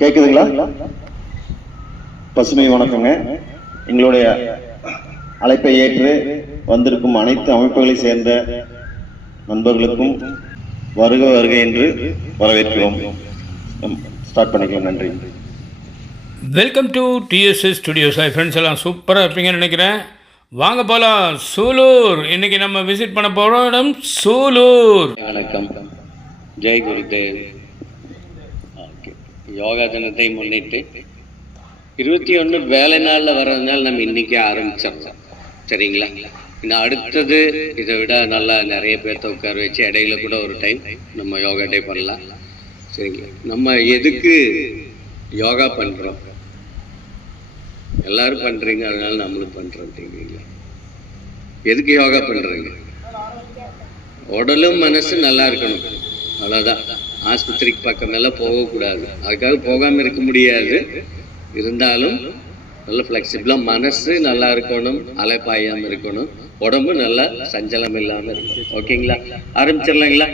கேக்குதுங்களா? பசுமை வணக்கங்க. எங்களுடைய அழைப்பை ஏற்று வந்திருக்கும் அனைத்து அமைப்புகளை சேர்ந்த நண்பர்களுக்கும் வருக வருக என்று வரவேற்கிறோம். ஸ்டார்ட் பண்ணிக்கலாம். நன்றி. Welcome to TDS studios. Friends எல்லாம் சூப்பராக இருப்பீங்கன்னு நினைக்கிறேன். வாங்க போகலாம். சூலூர். இன்னைக்கு நம்ம விசிட் பண்ண போகிற இடம் சூலூர். வணக்கம். ஜெய் குருதேவ். யோகா தினத்தை முன்னிட்டு 21 வேலை நாளில் வர்றதுனால நம்ம இன்னைக்கு ஆரம்பிச்சிடலாம். சரிங்களா? இன்னும் அடுத்தது இதை விட நல்லா நிறைய பேர்த்த உட்கார வச்சு இடையில கூட ஒரு டைம் நம்ம யோகா டே பண்ணலாம். சரிங்களா? நம்ம எதுக்கு யோகா பண்ணுறோம்? எல்லாரும் பண்ணுறீங்க, அதனால நம்மளும் பண்ணுறோம். தெரியுங்களா? எதுக்கு யோகா பண்ணுறீங்க? உடலும் மனசு நல்லா இருக்கணும், அவ்வளோதான். ஆஸ்பத்திரிக்கு பக்கமெல்லாம் போகக்கூடாது. அதுக்காக போகாமல் இருக்க முடியாது. இருந்தாலும் நல்ல ஃப்ளெக்சிபிளாக மனசு நல்லா இருக்கணும், அலைப்பாயாமல் இருக்கணும், உடம்பு நல்லா சஞ்சலம் இல்லாமல் இருக்கணும். ஓகேங்களா? ஆரம்பிச்சிடலாங்களா?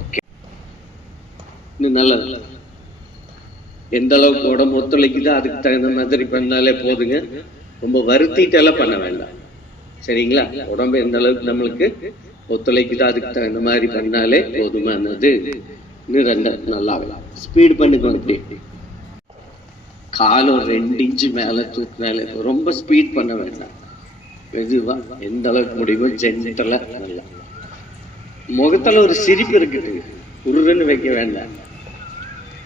ஓகே. இன்னும் நல்லது. எந்த அளவுக்கு உடம்பு ஒத்துழைக்குதோ அதுக்கு தகுந்த மாதிரி பண்ணாலே போதுங்க. ரொம்ப வருத்திட்டெல்லாம் பண்ண வேண்டாம். சரிங்களா? உடம்பு எந்த அளவுக்கு நம்மளுக்கு ஒத்துழைக்குதோ அதுக்கு தகுந்த மாதிரி பண்ணாலே போதுமானது. இன்னும் 2 நல்லா ஸ்பீடு பண்ணிக்கோங்க. கால் ஒரு 2 இன்ச்சு மேலே தூக்கினாலே ரொம்ப ஸ்பீட் பண்ண வேண்டாம். மெதுவா எந்த அளவுக்கு முடியுமோ ஜென்டலா நல்லா. முகத்துல ஒரு சிரிப்பு இருக்குது, உருன்னு வைக்க வேண்டாம்.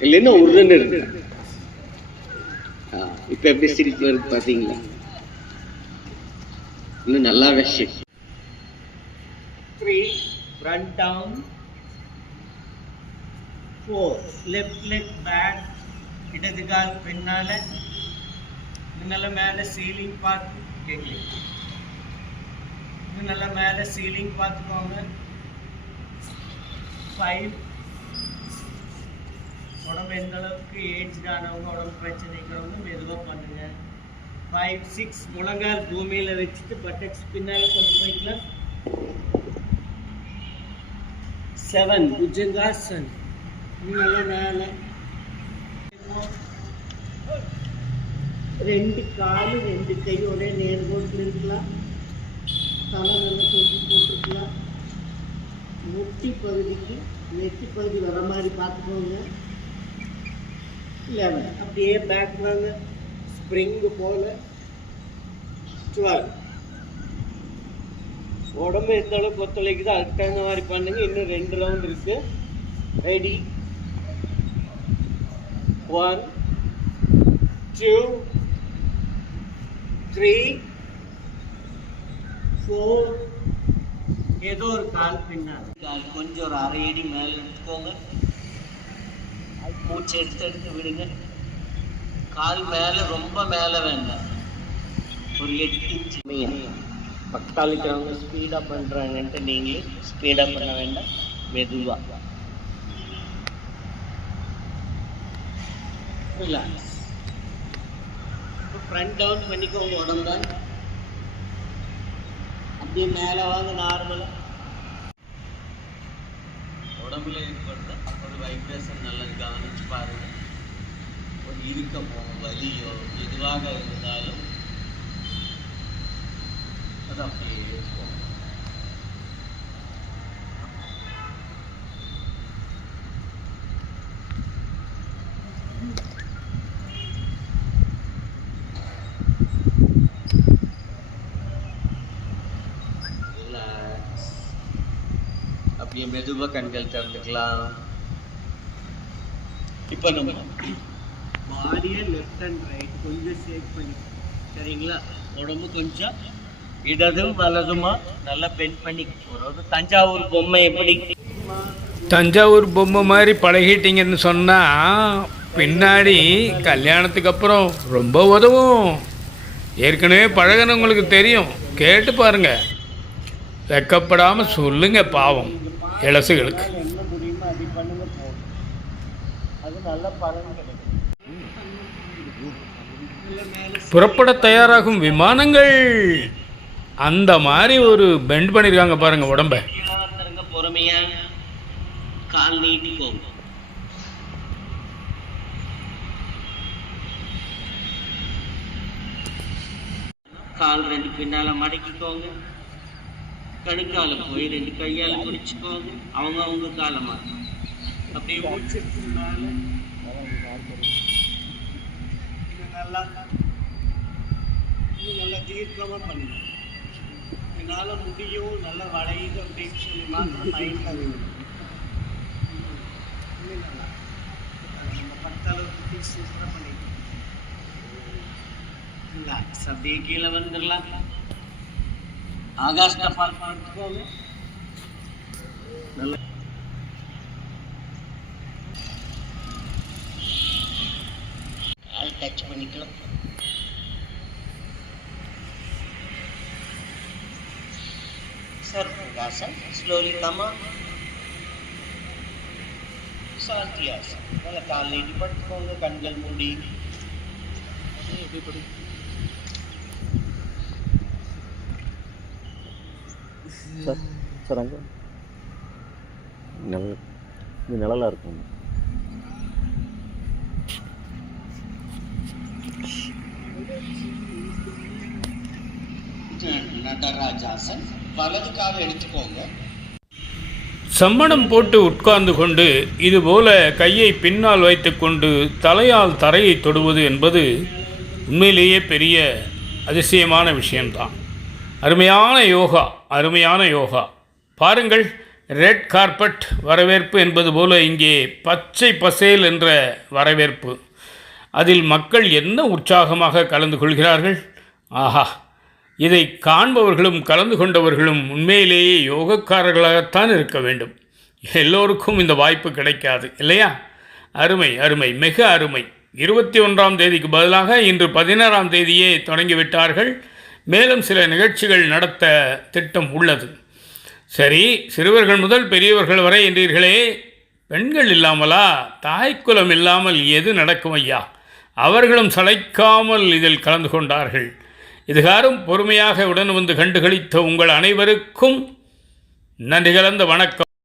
இல்லைன்னா உருன்னு இருக்கு. இப்ப எப்படி சிரிப்பு இருக்கு பாத்தீங்களா? இன்னும் நல்லா விஷயம். 3 front down, 4 left leg back, இடது கால் பின்னால, நல்ல மேல சீலிங் பார்த்து கேட்கல, நல்ல மேல சீலிங் பார்த்துக்கோங்க. 5 உடம்பு எந்த அளவுக்கு ஏஜ்டானவங்க, உடம்பு பிரச்சனைக்கிறவங்க மெதுவாக பண்ணுங்க. 5 6 முழங்கால் பூமியில் வச்சுட்டு பட்டக்ஸ் பின்னால் கொண்டு போய்க்கலாம். 7 புஜங்காசன், நல்ல மேலே. 2 காலு 2 கை ஒரே நேர்கோட்டில் இருக்கலாம். தலை நல்லா தொட்டி போட்டுருக்கலாம். முட்டி பகுதிக்கு நெத்தி பகுதி வர மாதிரி பார்த்துக்கோங்க. 11 அப்படியே பேக் வாங்க, ஸ்ப்ரிங்கு போல. 12 உடம்பு எந்த அளவுக்கு ஒத்துழைக்குதோ அதுக்கு தகுந்த மாதிரி பண்ணுங்க. இன்னும் 2 ரவுண்ட் இருக்கு. ரெடி? 1 2 3 4. ஏதோ ஒரு கால் பின்னால், கால் கொஞ்சம் ஒரு அரை அடி மேலே எடுத்துக்கோங்க. மூச்சு எடுத்து விடுங்க. கால் மேலே ரொம்ப மேலே வேண்டாம், ஒரு 8 இன்ச்சு. பக்கத்தால் இருக்கிறவங்க ஸ்பீடாக பண்ணுறாங்கன்ட்டு நீங்களே ஸ்பீடாக பண்ண வேண்டாம், மெதுவாக. ரிலாக்ஸ். ஃப்ரண்ட் டவுன் பண்ணிக்கோங்க. உடம்ப அப்படியே மேலே வாங்க. நார்மலாக உடம்புல ஏற்படுத்த ஒரு வைப்ரேஷன் நல்லா கவனிச்சு பாருங்க. ஒரு இறுக்கமோ வலியோ எதுவாக இருந்தாலும் அது அப்படியே இருக்கும். அப்படியே மெதுவாக கண்கள் திறந்துக்கலாம். இப்போ நம்ம பாடியை லெஃப்ட் அண்ட் ரைட் கொஞ்சம் ஷேக் பண்ணி, சரிங்களா? உடம்பு கொஞ்சம் இடதும் வலதுமா நல்லா பெண்ட் பண்ணி. ஒரு தஞ்சாவூர் பொம்மை எப்படி? தஞ்சாவூர் பொம்மை மாதிரி பழகிட்டீங்கன்னு சொன்னால் பின்னாடி கல்யாணத்துக்கு அப்புறம் ரொம்ப உதவும். ஏற்கனவே பழகினவங்களுக்கு தெரியும், கேட்டு பாருங்க. வெக்கப்படாமல் சொல்லுங்க. பாவம் இளசுகளுக்கு என்ன முடியுமோ அது பண்ணுங்க, போதும். அது நல்ல பலன் கிடைக்கும். புறப்பட தயாராகும் விமானங்கள் அந்த மாதிரி ஒரு பெண்ட் பண்ணியிருக்காங்க பாருங்க உடம்ப. பொறுமையா கால் நீட்டிக்கோங்க. கால் ரெண்டு பின்னால மடக்கிக்கோங்க. கணுக்கால போய் ரெண்டு கையால பிடிச்சுக்கோங்க. அவங்க காலை மாற்றி அப்படியே முடிச்சிருக்கனால நல்லா இன்னும் நல்லா தீர்க்கமாக பண்ணுங்க. என்னால் முடியும் நல்லா வளையுது அப்படின்னு சொல்லி மாத்திரம் மைண்டில் நம்ம பத்தளவுக்கு சூப்பராக பண்ணிக்கலாம். ரிலாக்ஸ் அப்படியே கீழே வந்துடலாம். ஆகாஷ்ட பார்த்துக்கோங்க. நல்லா கால் டச் பண்ணிக்கலாம். सर्वांगासन स्लोली कमा शांतियासन நல்லா கால் நீட்டி படுத்துக்கோங்க. கண்கள் மூடி சார் அங்கே நிழலாக இருக்கும். நடராஜாசன் வலது காலை எடுத்துக்கோங்க. சம்மணம் போட்டு உட்கார்ந்து கொண்டு இதுபோல கையை பின்னால் வைத்துக்கொண்டு தலையால் தரையை தொடுவது என்பது உண்மையிலேயே பெரிய அதிசயமான விஷயம்தான். அருமையான யோகா பாருங்கள். ரெட் கார்பெட் வரவேற்பு என்பது போல இங்கே பச்சை பசேல் என்ற வரவேற்பு. அதில் மக்கள் என்ன உற்சாகமாக கலந்து கொள்கிறார்கள். ஆஹா, இதை காண்பவர்களும் கலந்து கொண்டவர்களும் உண்மையிலேயே யோகக்காரர்களாகத்தான் இருக்க வேண்டும். எல்லோருக்கும் இந்த வாய்ப்பு கிடைக்காது இல்லையா? அருமை, மிக அருமை. 21ஆம் தேதிக்கு பதிலாக இன்று 16ஆம் தேதியே தொடங்கிவிட்டார்கள். மேலும் சில நிகழ்ச்சிகள் நடத்த திட்டம் உள்ளது. சரி, சிறுவர்கள் முதல் பெரியவர்கள் வரை என்றீர்களே, பெண்கள் இல்லாமலா? தாய்க்குலம் இல்லாமல் எது நடக்கும் ஐயா? அவர்களும் சளைக்காமல் இதில் கலந்து கொண்டார்கள். இதுகாரும் பொறுமையாக உடன் வந்து கண்டுகளித்த உங்கள் அனைவருக்கும் நன்றி கலந்த வணக்கம்.